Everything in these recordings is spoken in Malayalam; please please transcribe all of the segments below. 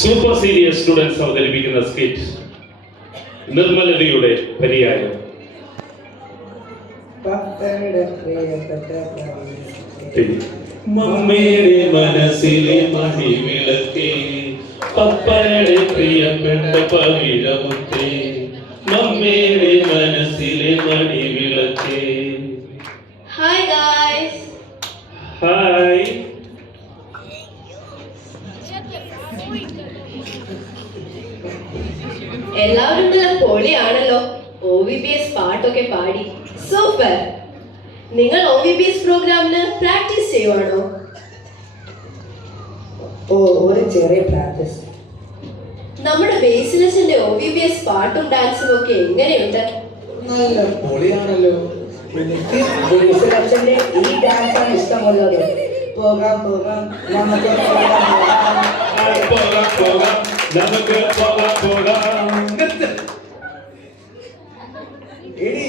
സൂപ്പർ സീനിയർ സ്റ്റുഡൻസ് അവതരിപ്പിക്കുന്ന സ്കിറ്റ് നിർമ്മലതയുടെ പര്യായം. മമ്മിയുടെ മനസ്സിലെ മണിവിളക്കേ, പപ്പയുടെ പ്രിയപ്പെട്ട പവിഴമുത്തേ, മമ്മിയുടെ മനസ്സിലെ മണിവിളക്കേ. Hi guys. ഹായ്. എല്ലാവരും നല്ല പൊളിയാണല്ലോ. OVPS പാട്ടൊക്കെ പാടി സൂപ്പർ. നിങ്ങൾ OVPS പ്രോഗ്രാമിന് പ്രാക്ടീസ് ചെയ്യുവാണോ? ഒരു ചെറിയ പ്രാക്ടീസ്. നമ്മുടെ ബേസിലസിന്റെ OVPS പാട്ടും ഡാൻസും ഒക്കെ എങ്ങനെയുണ്ട്? നല്ല പൊളിയാണല്ലോ. ബേസിലച്ചന്റെ ഈ ഡാൻസ് ആണ് ഇഷ്ടമുള്ളത്. പോകാം പോകാം നമുക്ക് എടി,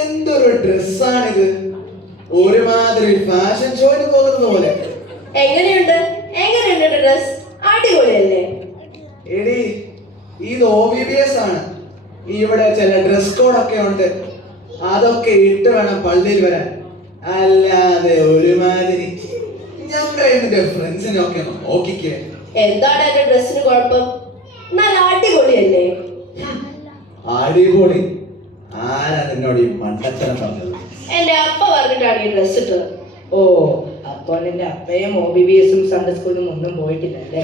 എന്തൊരു ഡ്രസ്സാണിത്! ഒരുമാതിരി ഫാഷൻ ഷോയിൽ പോകുന്നത് പോലെ. എങ്ങനെയുണ്ട് ഡ്രസ്? അടിപൊളിയല്ലേ? എടി, ഇത് OVPS ആണ്. ഇവിടെ ചില ഡ്രസ് കോഡൊക്കെ ഉണ്ട്. അതൊക്കെ ഇട്ട് വേണം പള്ളിയിൽ വരാൻ. അല്ലാതെ ഒരുമാതിരി ഞങ്ങൾ എന്റെ ഫ്രണ്ട്സിനൊക്കെ നോക്കിക്കേ. എന്താണ് എന്റെ ഡ്രസ്സിന് കുഴപ്പം? നല്ല അടിപൊളിയല്ലേ? അടിപൊളി. ആരാ നിന്നോട് ഈ മണ്ടത്തരം പറഞ്ഞത്? എന്റെ അപ്പ പറഞ്ഞിട്ടാണ് ഈ ഡ്രസ് ഇട്ടത്. ഓ, അപ്പൊ നിന്റെ അപ്പയും OVPSും സൺഡേ സ്കൂളിലും ഒന്നും പോയിട്ടില്ലല്ലേ?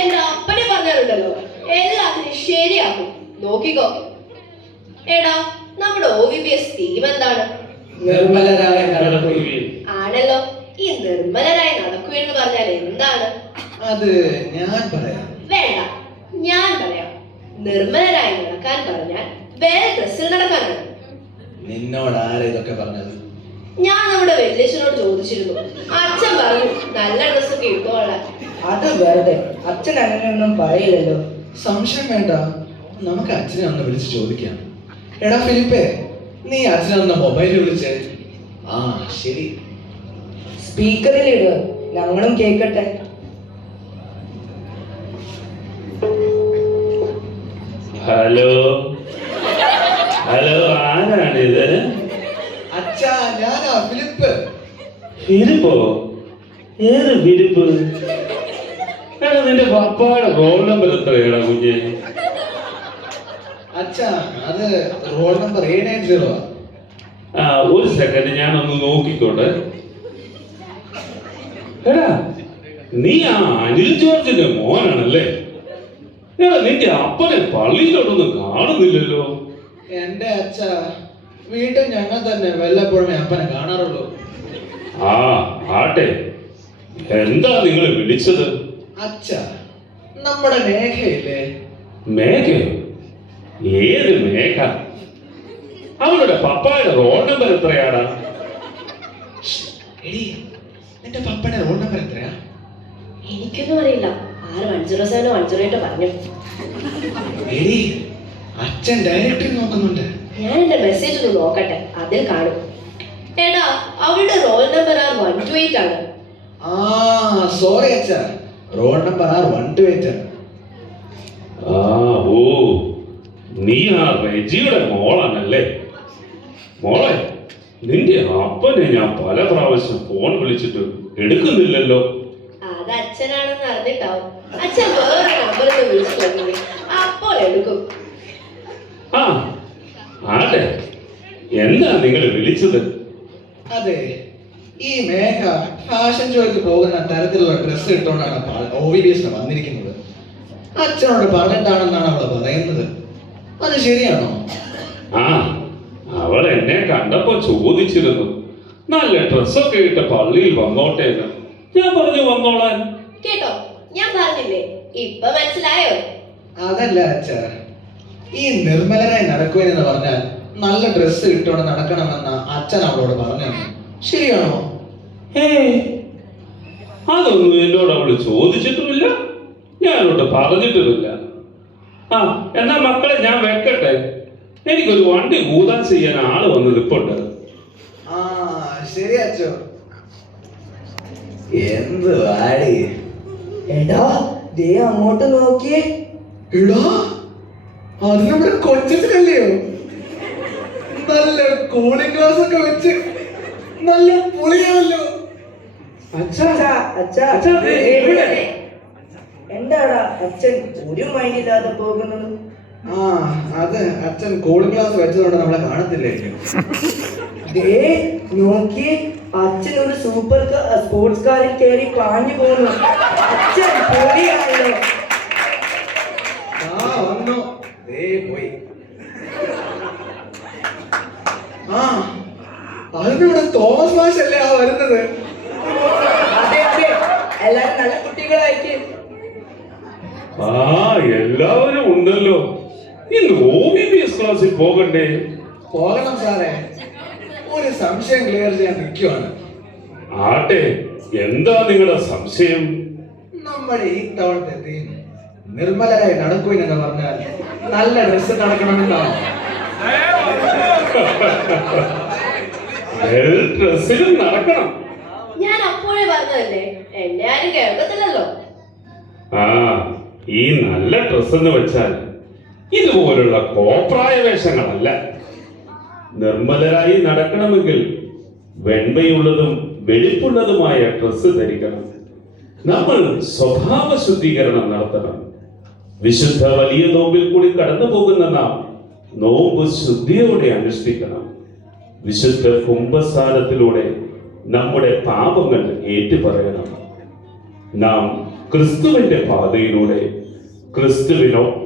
എന്റെ അപ്പനെ പറഞ്ഞാലുണ്ടല്ലോ എല്ലാത്തിനും ശരിയാക്കും. നോക്കിക്കോ. എടാ, നമ്മുടെ OVPS തീം എന്താണ്? നിർമ്മലരായ നടക്കുകയും. ആണല്ലോ. ഈ നിർമ്മലരായി നടക്കുകയെന്ന് പറഞ്ഞാൽ എന്താണ്? അത് ഞാൻ പറയാം. വേണ്ട, ഞാൻ പറയാം. നിർമ്മലരായി നടക്കാൻ പറഞ്ഞാൽ വേറെ ഡ്രസ്സിൽ നടക്കാനാണ്. നിന്നോട് ആരാ ഇതൊക്കെ പറഞ്ഞത്? ഞാൻ നമ്മുടെ വല്യച്ഛനോട് ചോദിച്ചിരുന്നു. അച്ഛൻ പറഞ്ഞു നല്ല ഡ്രസ്സൊക്കെ ഇട്ടോളാൻ. അത് വെറുതെ. അച്ഛൻ അങ്ങനെയൊന്നും പറയില്ലല്ലോ. സംശയം വേണ്ട, നമുക്ക് അച്ഛനെ ഒന്ന് വിളിച്ച് ചോദിക്കാം. എടാ ഫിലിപ്പേ, നീ അച്ഛനെ ഒന്ന് മൊബൈലിൽ വിളിച്ചേ. ആ ശരി. സ്പീക്കറിൽ ഇടുക, ഞങ്ങളും കേൾക്കട്ടെ. ഹലോ ഹലോ, ആരാണിത്? അച്ഛാ, ഞാനാ ഫിലിപ്പ്. ഫിലിപ്പോ? ഏത് ഫിലിപ്പ്? എടാ, നിന്റെ പപ്പായുടെ റോൾ നമ്പർ എത്രയാടാ കുഞ്ഞെ? അച്ഛാ, അത് റോൾ നമ്പർ 790. ആ, ഒരു സെക്കൻഡ്, ഞാനൊന്ന് നോക്കിക്കോട്ടെ. എടാ, നീ ആ അനിൽ ജോർജിന്റെ മോനാണല്ലേ? എടാ, നിന്റെ അപ്പനെ പള്ളിയിലോട്ടൊന്നും കാണുന്നില്ലല്ലോ. എന്റെ അച്ഛ, വീട്ടിൽ ഞങ്ങൾ തന്നെ വല്ലപ്പോഴും അപ്പനെ കാണാറുള്ളൂ. ആ ആട്ടെ, എന്താ നിങ്ങൾ വിളിച്ചത്? അച്ഛ, നമ്മുടെ മേഘയില്ലേ? മേഘയോ? ഏത് മേഘ? അവളുടെ പപ്പായുടെ റോൾ നമ്പർ എത്രയാടാ? എടി, നിന്റെ പപ്പയുടെ റോൾ നമ്പർ എത്രയാ? എനിക്കൊന്നും അറിയില്ല. 6107 108 പറഞ്ഞു. എടി, അച്ഛൻ ഡയറക്ടറി നോക്കുന്നുണ്ട്. ഞാൻ എന്റെ മെസ്സേജ് ഒന്ന് നോക്കട്ടെ, അതിൽ കാണും. എടാ, അവളുടെ റോൾ നമ്പർ 128 ആണ്. ആ സോറി അച്ഛ, റോൾ നമ്പർ 128. ആ, ഓ, നീ ആ റെജിയുടെ മോളാണല്ലേ? മോളെ, നിന്റെ അപ്പനെ ഞാൻ പല പ്രാവശ്യം ഫോൺ വിളിച്ചിട്ട് എടുക്കുന്നില്ലല്ലോ. അത് അച്ഛനാണെന്ന് അറിഞ്ഞിട്ടാവും. അച്ഛൻ വേറെ നമ്പറിൽ വിളിച്ചു നോക്കി, അപ്പോൾ എടുക്കും. ആ ആട്ടെ, എന്താ നിങ്ങൾ വിളിച്ചത്? അതെ, ഈ മേഘ ഫാഷൻ ഷോയ്ക്ക് പോകുന്ന തരത്തിലുള്ള ഡ്രസ്സ് ഇട്ടുകൊണ്ടാണ് OVPS വന്നിരിക്കുന്നത്. അച്ഛനോട് പറഞ്ഞിട്ടാണെന്നാണ് അവള് പറയുന്നത്. അത് ശരിയാണോ? ആ, അവൾ എന്നെ കണ്ടപ്പോ ചോദിച്ചിരുന്നു നല്ല ഡ്രസ്സൊക്കെ ഇട്ട് പള്ളിയിൽ വന്നോട്ടെ എന്ന്. ഞാൻ പറഞ്ഞു വന്നോളാൻ. കേട്ടോ, ഞാൻ പറഞ്ഞില്ലേ? ഇപ്പൊ മനസ്സിലായോ? അതല്ല അച്ഛ, ഈ നിർമ്മലരായി നടക്കുമെന്ന് പറഞ്ഞാൽ നല്ല ഡ്രസ്സ് ഇട്ടോണ്ട് നടക്കണമെന്ന അച്ഛൻ അവളോട് പറഞ്ഞു. ശരിയാണോ? അതൊന്നും എന്നോട് അവള് ചോദിച്ചിട്ടുമില്ല, ഞാനോട് പറഞ്ഞിട്ടുമില്ല. ആ, എന്നാ മക്കളെ ഞാൻ വെക്കട്ടെ. എനിക്കൊരു വണ്ടി കൂതാൻ ചെയ്യാൻ ആള് വന്ന് നിൽപ്പുണ്ട്. ആ ശരി അച്ഛോ. എന്ത് വാടി എടാ ദേ അങ്ങോട്ട് നോക്കിയേ. എടാ അത് നമ്മുടെ കൊച്ചത്തിനല്ലയോ? നല്ല കൂളിംഗ് ഗ്ലാസ് ഒക്കെ വെച്ച് നല്ല പൊളിയാണല്ലോ. അച്ഛാ എന്താടാ അച്ഛൻ ഒരു മൈൻഡില്ലാതെ പോകുന്നത്? ആ അത് അച്ഛൻ കൂളിംഗ് ഗ്ലാസ് വെച്ചതുകൊണ്ട് നമ്മളെ കാണത്തില്ലായിരിക്കും. ദേ നോക്കി, അച്ഛൻ ഒരു സൂപ്പർ സ്പോർട്സ് കാറിൽ കയറി പാഞ്ഞു പോകുന്നു. അച്ഛൻ പൊളിയാണല്ലോ. ആ വന്നു, ദേ പോയി. ആ അതിനൂടെ തോമസ് മാഷല്ലേ ആ വരുന്നത്? അതെ അതെ, എല്ലാരും നല്ല കുട്ടികളായിട്ട്. ആ എല്ലാവരും ഉണ്ടല്ലോ. ഇന്ന് OBBS ക്ലാസ്സിൽ പോകണ്ടേ? പോകണം സാറേ, ഒരു സംശയം ക്ലിയർ ചെയ്യാൻ നിൽക്കുവാണ്. ആട്ടെ, എന്താ നിങ്ങളുടെ സംശയം? നമ്മുടെ ഈ തവണത്തെ തീം നിർമ്മലരായി നടക്കുവിൻ എന്ന് പറഞ്ഞാൽ നല്ല ഡ്രസ് നടക്കണമെന്നാണ്. ഡ്രസ്സിലും നടക്കണം. ഞാൻ അപ്പോഴേ പറഞ്ഞതല്ലേ, എന്നെ ആരും കേൾക്കത്തില്ലല്ലോ. ആ ഈ നല്ല ഡ്രസ് എന്ന് വെച്ചാൽ ഇതുപോലുള്ള കോപ്രായ വേഷങ്ങളല്ല. നിർമ്മലരായി നടക്കണമെങ്കിൽ വെണ്മയുള്ളതും വെളുപ്പുള്ളതുമായ ഡ്രസ് ധരിക്കണം. നമ്മൾ സ്വഭാവ ശുദ്ധീകരണം നടത്തണം. വിശുദ്ധ വലിയ നോമ്പിൽ കൂടി കടന്നു പോകുന്ന നാം നോമ്പ് ശുദ്ധിയോടെ അനുഷ്ഠിക്കണം. വിശുദ്ധ കുംഭസാരത്തിലൂടെ നമ്മുടെ പാപങ്ങൾ ഏറ്റുപറയണം. നാം ക്രിസ്തുവിന്റെ പാതയിലൂടെ ക്രിസ്തുവിനൊപ്പം